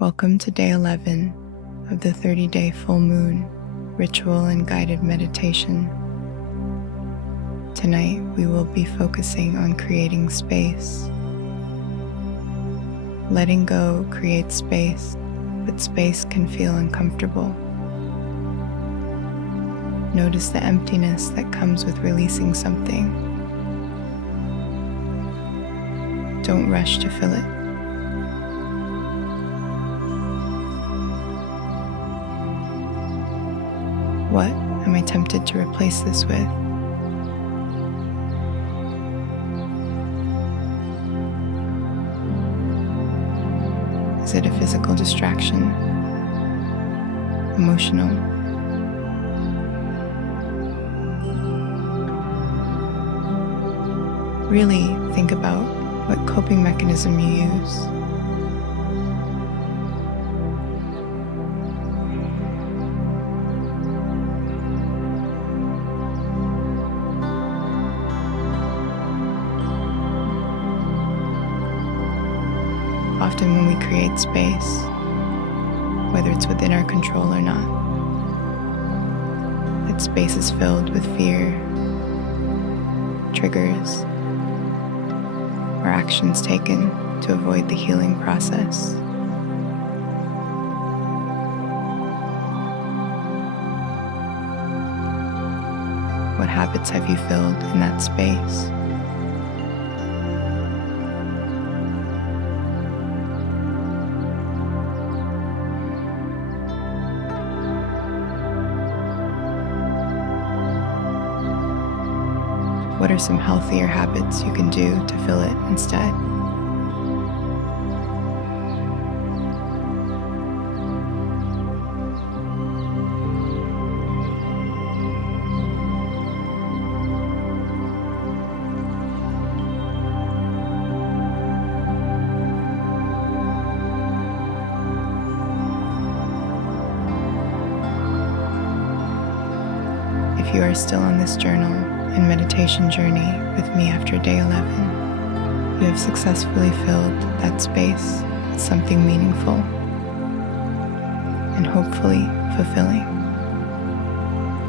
Welcome to day 11 of the 30-day full moon ritual and guided meditation. Tonight we will be focusing on creating space. Letting go creates space, but space can feel uncomfortable. Notice the emptiness that comes with releasing something. Don't rush to fill it. What am I tempted to replace this with? Is it a physical distraction? Emotional? Really think about what coping mechanism you use. Often when we create space, whether it's within our control or not, that space is filled with fear, triggers, or actions taken to avoid the healing process. What habits have you filled in that space? What are some healthier habits you can do to fill it instead? If you are still on this journal and meditation journey with me after day 11, you have successfully filled that space with something meaningful and hopefully fulfilling.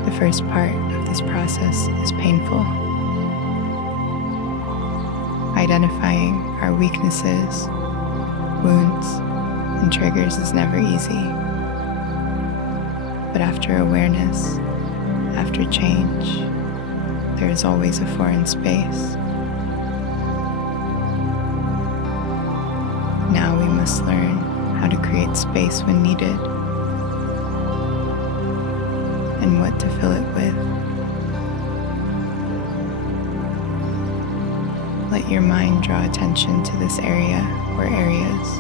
The first part of this process is painful. Identifying our weaknesses, wounds, and triggers is never easy. But after awareness, after change, there is always a foreign space. Now we must learn how to create space when needed and what to fill it with. Let your mind draw attention to this area or areas.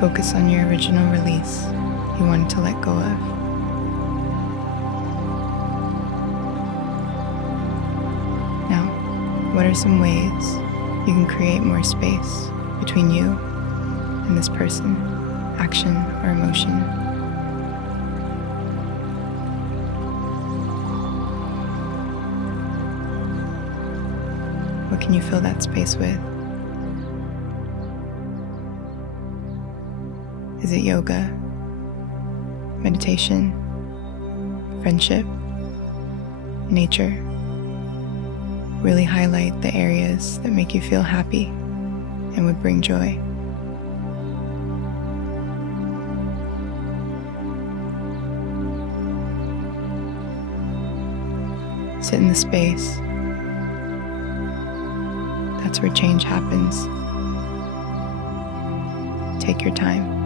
Focus on your original release you wanted to let go of. What are some ways you can create more space between you and this person, action, or emotion? What can you fill that space with? Is it yoga, meditation, friendship, nature? Really highlight the areas that make you feel happy and would bring joy. Sit in the space. That's where change happens. Take your time.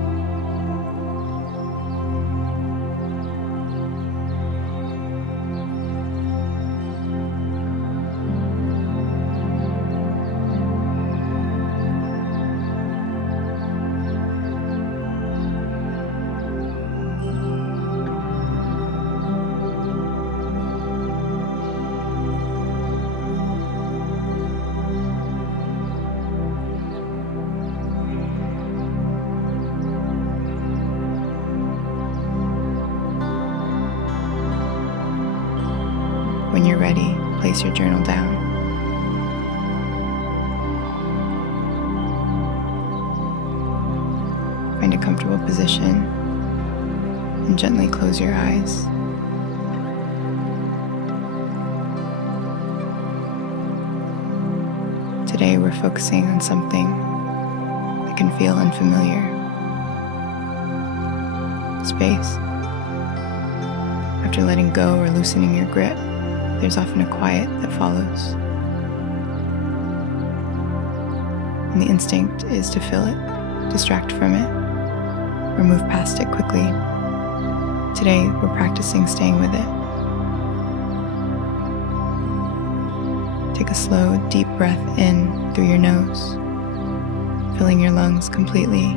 When you're ready, place your journal down. a comfortable position and gently close your eyes. Today we're focusing on something that can feel unfamiliar. Space. After letting go or loosening your grip, there's often a quiet that follows. And the instinct is to fill it, distract from it, or move past it quickly. Today, we're practicing staying with it. Take a slow, deep breath in through your nose, filling your lungs completely.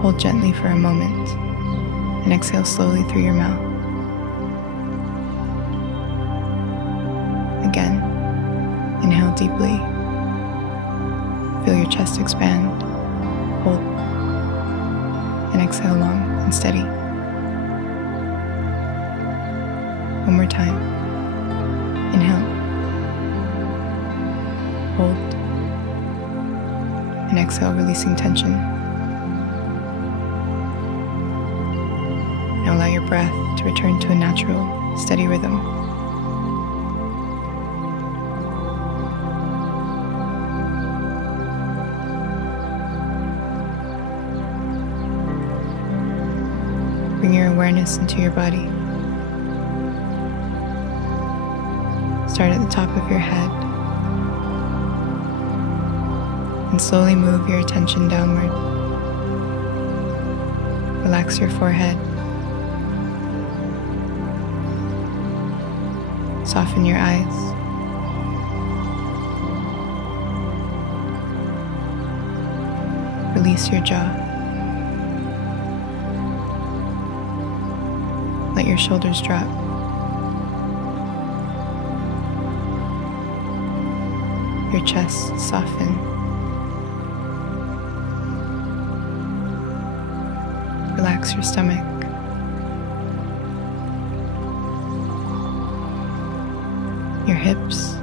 Hold gently for a moment, and exhale slowly through your mouth. Again, inhale deeply. Feel your chest expand. Hold, and exhale long and steady. One more time. Inhale. Hold, and exhale, releasing tension. Now allow your breath to return to a natural, steady rhythm. Bring your awareness into your body. Start at the top of your head and slowly move your attention downward. Relax your forehead. Soften your eyes. Release your jaw. Let your shoulders drop. Your chest soften. Relax your stomach. Your hips.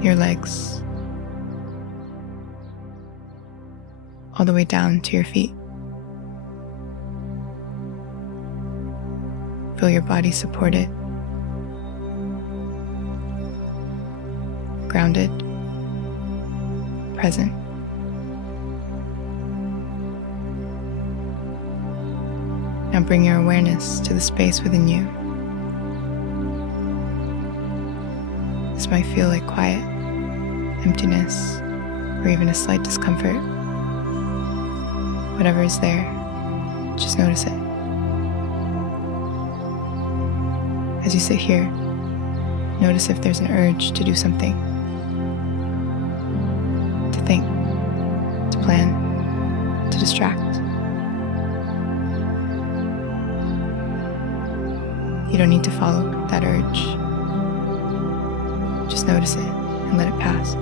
Your legs. All the way down to your feet. Feel your body supported, grounded, present. Now bring your awareness to the space within you. This might feel like quiet, emptiness, or even a slight discomfort. Whatever is there, just notice it. As you sit here, notice if there's an urge to do something, to think, to plan, to distract. You don't need to follow that urge. Just notice it and let it pass.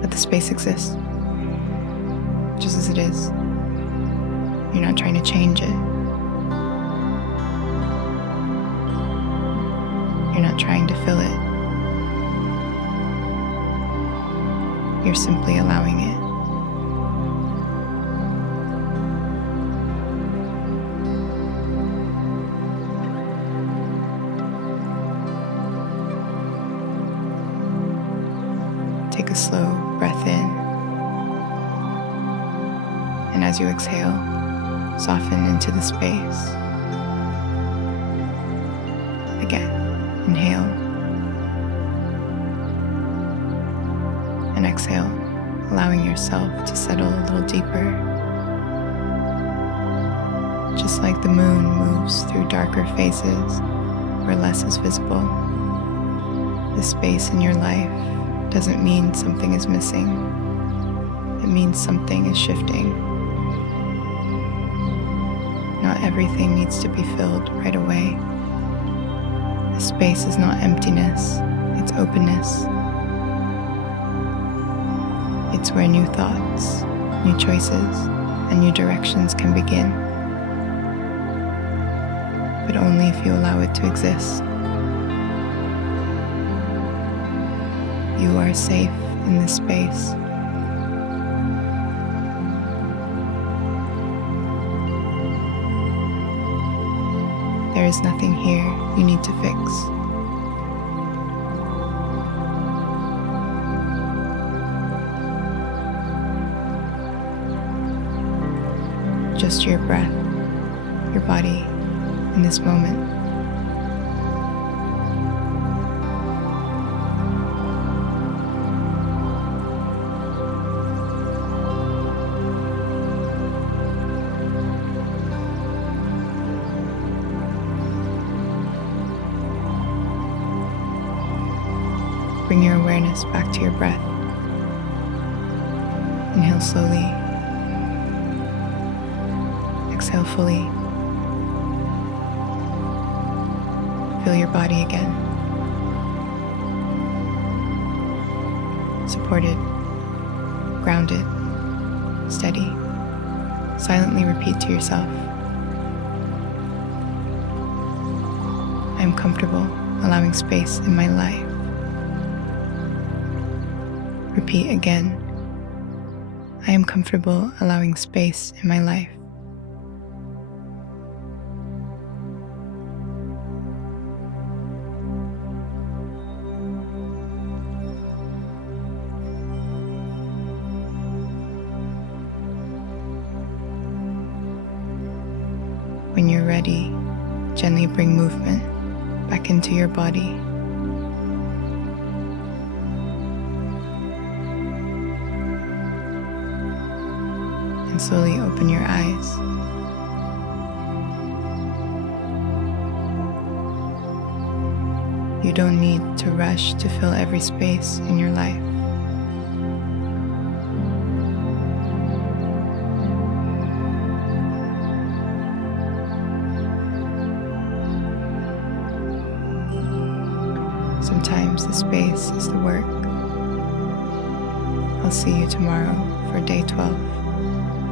Let the space exist, just as it is. You're not trying to change it. You're not trying to fill it. You're simply allowing it. Take a slow breath in, and as you exhale, soften into the space. Again. Inhale and exhale, allowing yourself to settle a little deeper. Just like the moon moves through darker phases where less is visible, the space in your life doesn't mean something is missing. It means something is shifting. Not everything needs to be filled right away. Space is not emptiness, it's openness. It's where new thoughts, new choices, and new directions can begin. But only if you allow it to exist. You are safe in this space. There is nothing here you need to fix. Just your breath, your body in this moment. Bring your awareness back to your breath. Inhale slowly. Exhale fully. Feel your body again. Supported, grounded, steady. Silently repeat to yourself, I am comfortable allowing space in my life. Repeat again, I am comfortable allowing space in my life. When you're ready, gently bring movement back into your body. And slowly open your eyes. You don't need to rush to fill every space in your life. Sometimes the space is the work. I'll see you tomorrow for day 12.